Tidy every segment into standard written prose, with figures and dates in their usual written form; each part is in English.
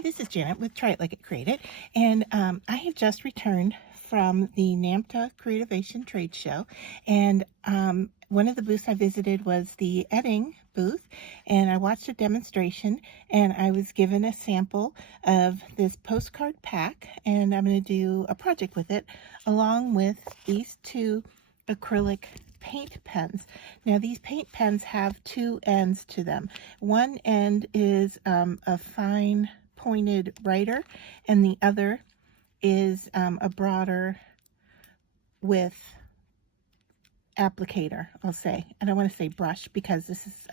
Hi, this is Janet with Try It Like It Create It, and I have just returned from the NAMTA Creativation Trade Show, and one of the booths I visited was the Edding booth, and I watched a demonstration, and I was given a sample of this postcard pack, and I'm going to do a project with it, along with these two acrylic paint pens. Now these paint pens have two ends to them. One end is a fine pointed writer, and the other is a broader with applicator, I'll say. I don't want to say brush because this is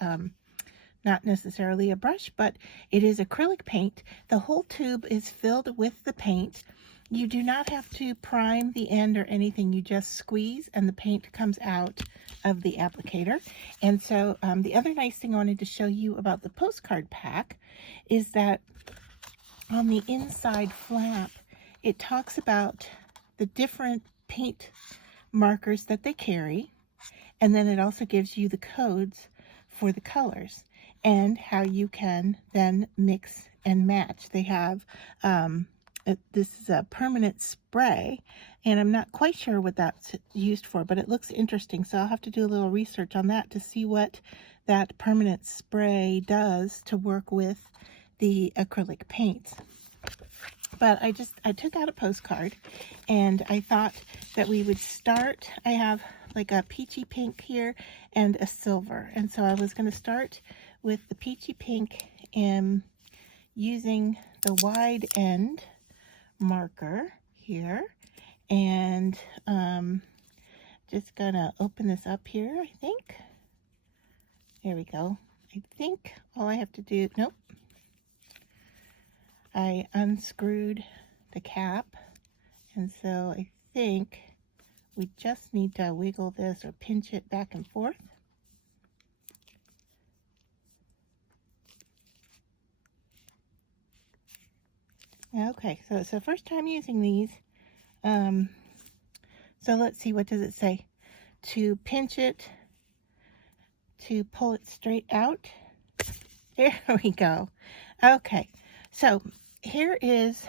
not necessarily a brush, but it is acrylic paint. The whole tube is filled with the paint. You do not have to prime the end or anything. You just squeeze and the paint comes out of the applicator. And so the other nice thing I wanted to show you about the postcard pack is that on the inside flap, it talks about the different paint markers that they carry. And then it also gives you the codes for the colors and how you can then mix and match. They have this is a permanent spray, and I'm not quite sure what that's used for, but it looks interesting. So I'll have to do a little research on that to see what that permanent spray does to work with the acrylic paints. But I took out a postcard, and I thought that we would start. I have like a peachy pink here and a silver, and so I was going to start with the peachy pink and using the wide end marker here, and just gonna open this up here. I think there we go. I think all I have to do, nope, I unscrewed the cap, and so I think we just need to wiggle this or pinch it back and forth. Okay, so it's the first time using these. So let's see, what does it say? To pinch it, to pull it straight out. There we go. Okay, so here is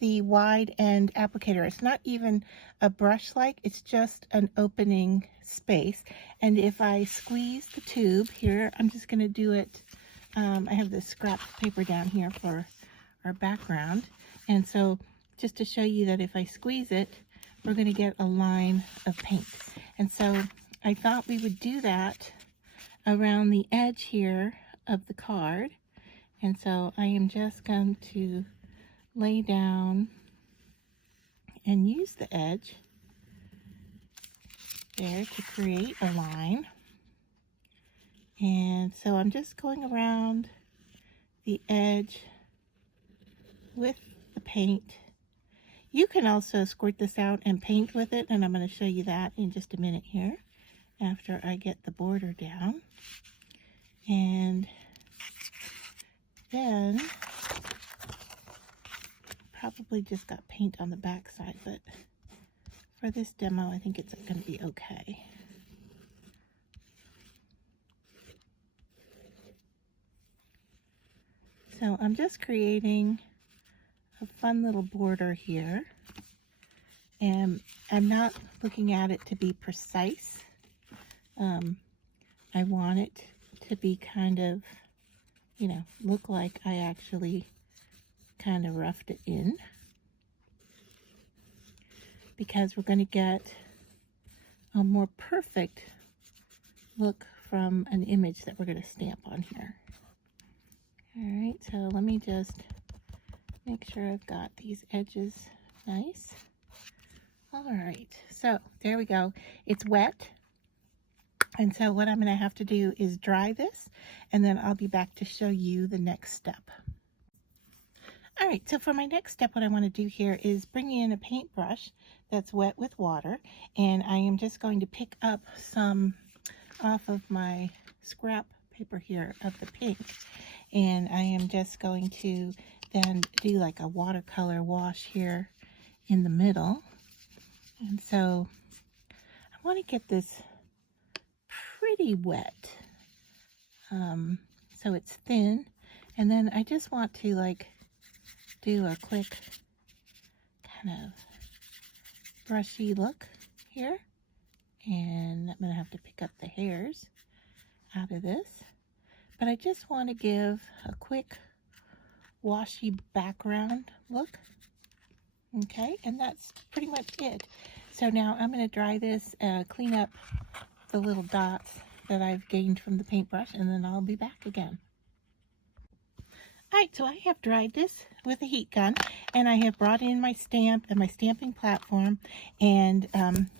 the wide end applicator. It's not even a brush like, it's just an opening space. And if I squeeze the tube here, I'm just going to do it. I have this scrap paper down here for our background. And so just to show you that if I squeeze it, we're going to get a line of paint. And so I thought we would do that around the edge here of the card. And so I am just going to lay down and use the edge there to create a line. And so I'm just going around the edge with the paint. You can also squirt this out and paint with it, and I'm going to show you that in just a minute here after I get the border down. And then probably just got paint on the back side, but for this demo I think it's going to be okay. So I'm just creating a fun little border here, and I'm not looking at it to be precise. I want it to be kind of, you know, look like I actually kind of roughed it in, because we're going to get a more perfect look from an image that we're going to stamp on here. All right, so let me just make sure I've got these edges nice. All right, so there we go. It's wet. And so what I'm going to have to do is dry this, and then I'll be back to show you the next step. All right, so for my next step, what I want to do here is bring in a paintbrush that's wet with water, and I am just going to pick up some off of my scrap paper here of the pink, and I am just going to then do like a watercolor wash here in the middle. And so I want to get this pretty wet, so it's thin, and then I just want to like do a quick kind of brushy look here. And I'm going to have to pick up the hairs out of this. But I just want to give a quick washy background look. Okay, and that's pretty much it. So now I'm going to dry this, clean up the little dots that I've gained from the paintbrush, and then I'll be back again. Alright, so I have dried this with a heat gun, and I have brought in my stamp and my stamping platform, and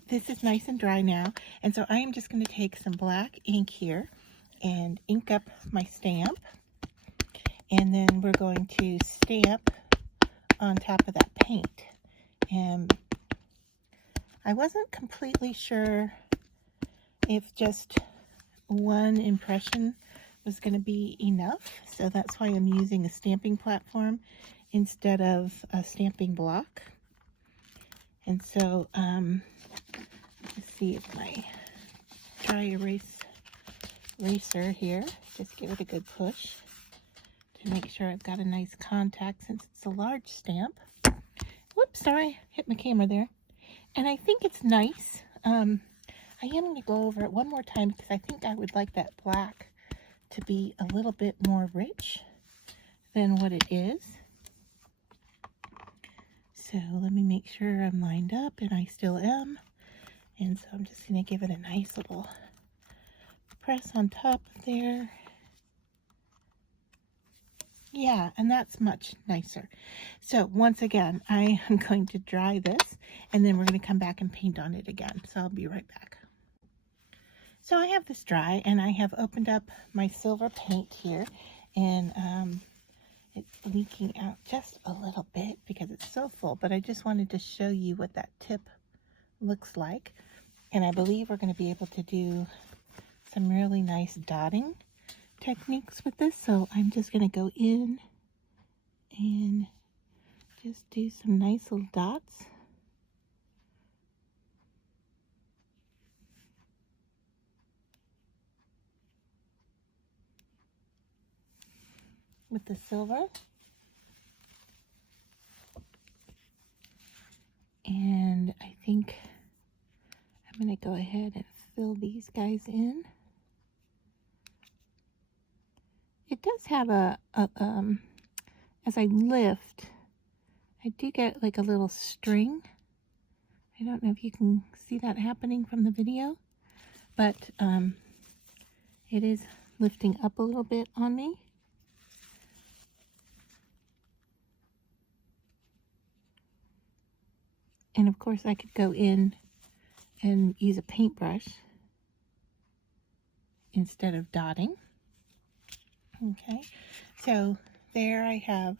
this is nice and dry now. And so I am just going to take some black ink here and ink up my stamp, and then we're going to stamp on top of that paint. And I wasn't completely sure if just one impression was going to be enough, so that's why I'm using a stamping platform instead of a stamping block. And so let's see if my dry erase eraser here, just give it a good push to make sure I've got a nice contact since it's a large stamp. Whoops, sorry, hit my camera there. And I think it's nice. I am going to go over it one more time because I think I would like that black to be a little bit more rich than what it is. So let me make sure I'm lined up, and I still am. And so I'm just going to give it a nice little press on top of there. Yeah, and that's much nicer. So once again, I am going to dry this, and then we're going to come back and paint on it again. So I'll be right back. So I have this dry, and I have opened up my silver paint here, and it's leaking out just a little bit because it's so full, but I just wanted to show you what that tip looks like. And I believe we're going to be able to do some really nice dotting techniques with this. So I'm just going to go in and just do some nice little dots. With the silver. And I think I'm going to go ahead and fill these guys in. It does have as I lift, I do get like a little string. I don't know if you can see that happening from the video, but it is lifting up a little bit on me. And of course I could go in and use a paintbrush instead of dotting. Okay, so there I have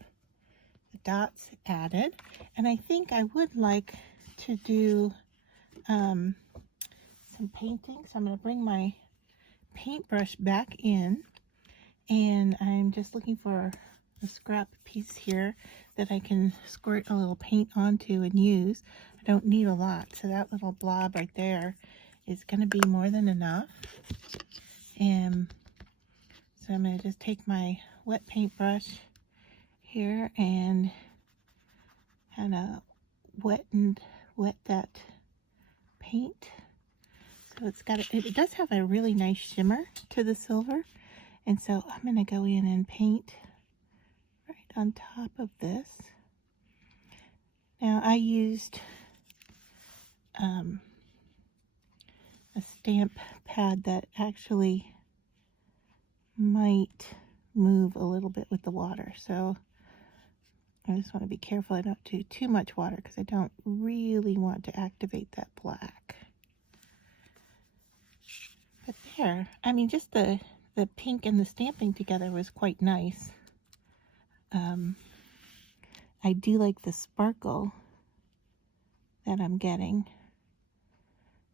the dots added, and I think I would like to do some painting. So I'm going to bring my paintbrush back in, and I'm just looking for a scrap piece here that I can squirt a little paint onto and use. I don't need a lot, so that little blob right there is going to be more than enough. And so I'm going to just take my wet paintbrush here and kind of wet that paint. So it's got it does have a really nice shimmer to the silver, and so I'm going to go in and paint right on top of this. Now I used a stamp pad that actually might move a little bit with the water, so I just want to be careful I don't do too much water because I don't really want to activate that black. But there, I mean, just the pink and the stamping together was quite nice. I do like the sparkle that I'm getting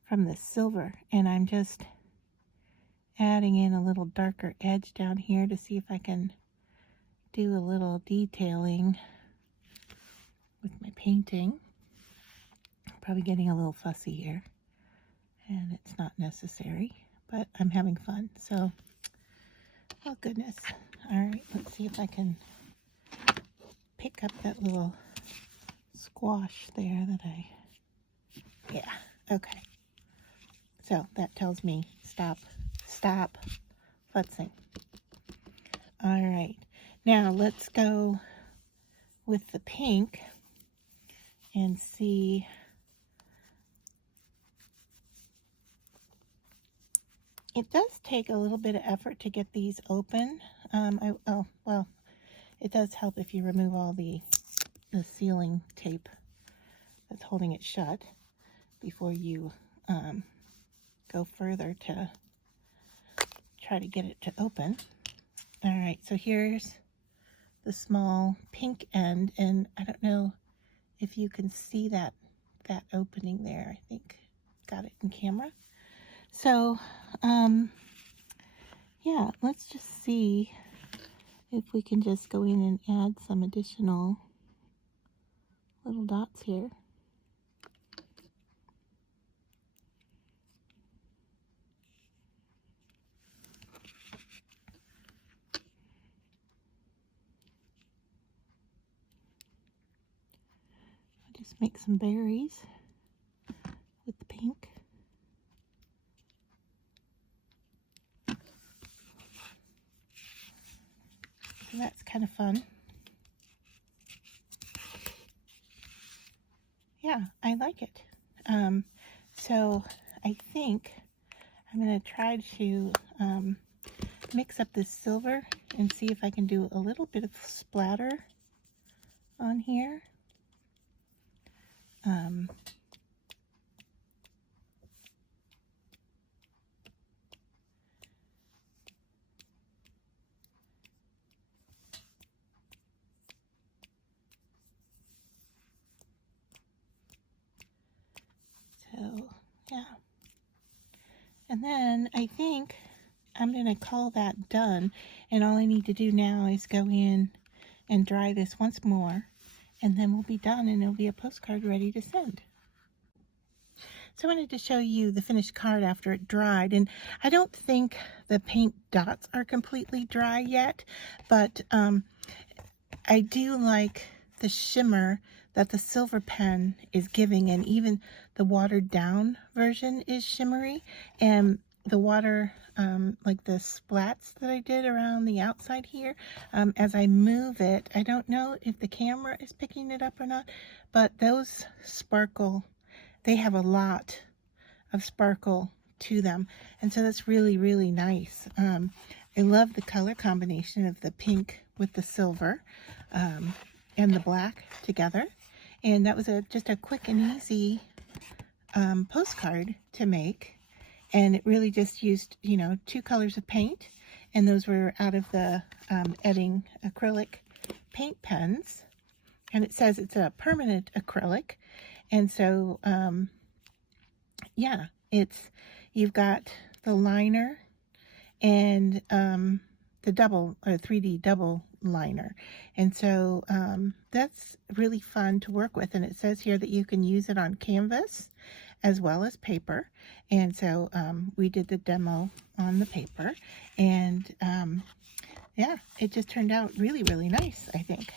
from the silver, and I'm just adding in a little darker edge down here to see if I can do a little detailing with my painting. Probably getting a little fussy here, and it's not necessary, but I'm having fun. So, oh goodness. All right, let's see if I can pick up that little squash there that yeah, okay. So that tells me stop futzing. All right, now let's go with the pink and see. It does take a little bit of effort to get these open. Well, it does help if you remove all the sealing tape that's holding it shut before you go further to try to get it to open. All right, so here's the small pink end, and I don't know if you can see that opening there. I think got it in camera. So yeah, let's just see if we can just go in and add some additional little dots here. I'll just make some berries with the pink. So that's kind of fun. Yeah, I like it. So I think I'm going to try to mix up this silver and see if I can do a little bit of splatter on here. So, yeah. And then I think I'm going to call that done. And all I need to do now is go in and dry this once more. And then we'll be done and it'll be a postcard ready to send. So I wanted to show you the finished card after it dried. And I don't think the paint dots are completely dry yet. But I do like the shimmer that the silver pen is giving, and even the watered down version is shimmery, and the water, like the splats that I did around the outside here, as I move it, I don't know if the camera is picking it up or not, but those sparkle, they have a lot of sparkle to them, and so that's really, really nice. I love the color combination of the pink with the silver and the black together. And that was just a quick and easy postcard to make. And it really just used, 2 colors of paint. And those were out of the Edding acrylic paint pens. And it says it's a permanent acrylic. And so, yeah, you've got the liner and the double, or 3D double liner. And so that's really fun to work with. And it says here that you can use it on canvas as well as paper. And so we did the demo on the paper. And yeah, it just turned out really, really nice, I think.